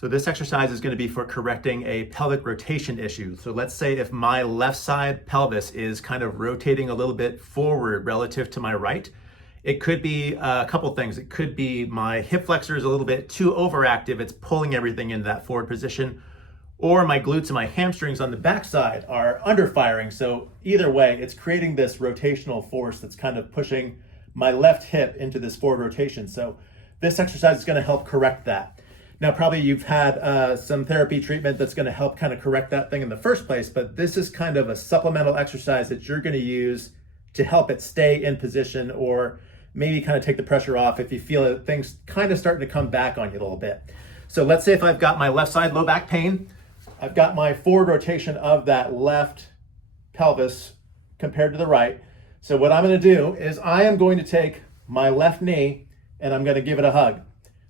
So this exercise is going to be for correcting a pelvic rotation issue. So let's say if my left side pelvis is kind of rotating a little bit forward relative to my right, it could be a couple things. It could be my hip flexor is a little bit too overactive. It's pulling everything into that forward position. Or my glutes and my hamstrings on the backside are underfiring. So either way, it's creating this rotational force that's kind of pushing my left hip into this forward rotation. So this exercise is going to help correct that. Now, probably you've had some therapy treatment that's going to help kind of correct that thing in the first place, but this is kind of a supplemental exercise that you're going to use to help it stay in position, or maybe kind of take the pressure off if you feel that things kind of starting to come back on you a little bit. So let's say if I've got my left side low back pain, I've got my forward rotation of that left pelvis compared to the right. So what I'm going to do is I am going to take my left knee and I'm going to give it a hug.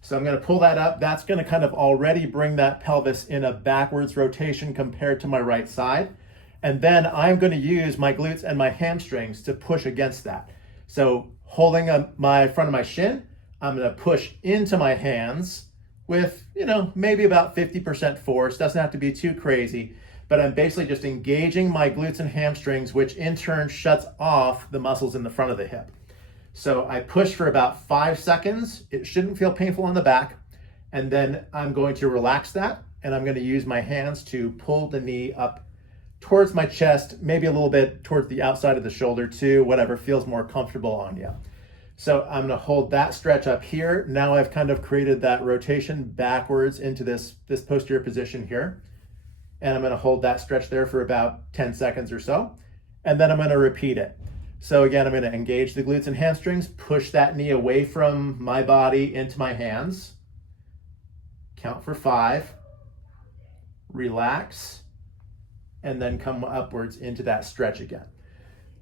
So I'm going to pull that up. That's going to kind of already bring that pelvis in a backwards rotation compared to my right side. And then I'm going to use my glutes and my hamstrings to push against that. So holding my front of my shin, I'm going to push into my hands with, maybe about 50% force. Doesn't have to be too crazy, but I'm basically just engaging my glutes and hamstrings, which in turn shuts off the muscles in the front of the hip. So I push for about 5 seconds. It shouldn't feel painful on the back. And then I'm going to relax that. And I'm going to use my hands to pull the knee up towards my chest, maybe a little bit towards the outside of the shoulder too, whatever feels more comfortable on you. So I'm going to hold that stretch up here. Now I've kind of created that rotation backwards into this posterior position here. And I'm going to hold that stretch there for about 10 seconds or so. And then I'm going to repeat it. So again, I'm going to engage the glutes and hamstrings, push that knee away from my body into my hands. Count for 5. Relax. And then come upwards into that stretch again.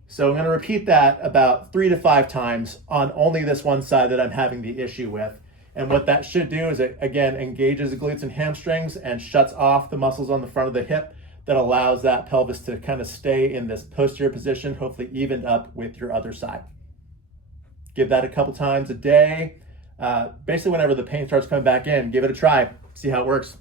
So I'm going to repeat that about 3 to 5 times on only this one side that I'm having the issue with. And what that should do is it, again, engages the glutes and hamstrings and shuts off the muscles on the front of the hip that allows that pelvis to kind of stay in this posterior position, hopefully evened up with your other side. Give that a couple times a day. Basically, whenever the pain starts coming back in, give it a try. See how it works.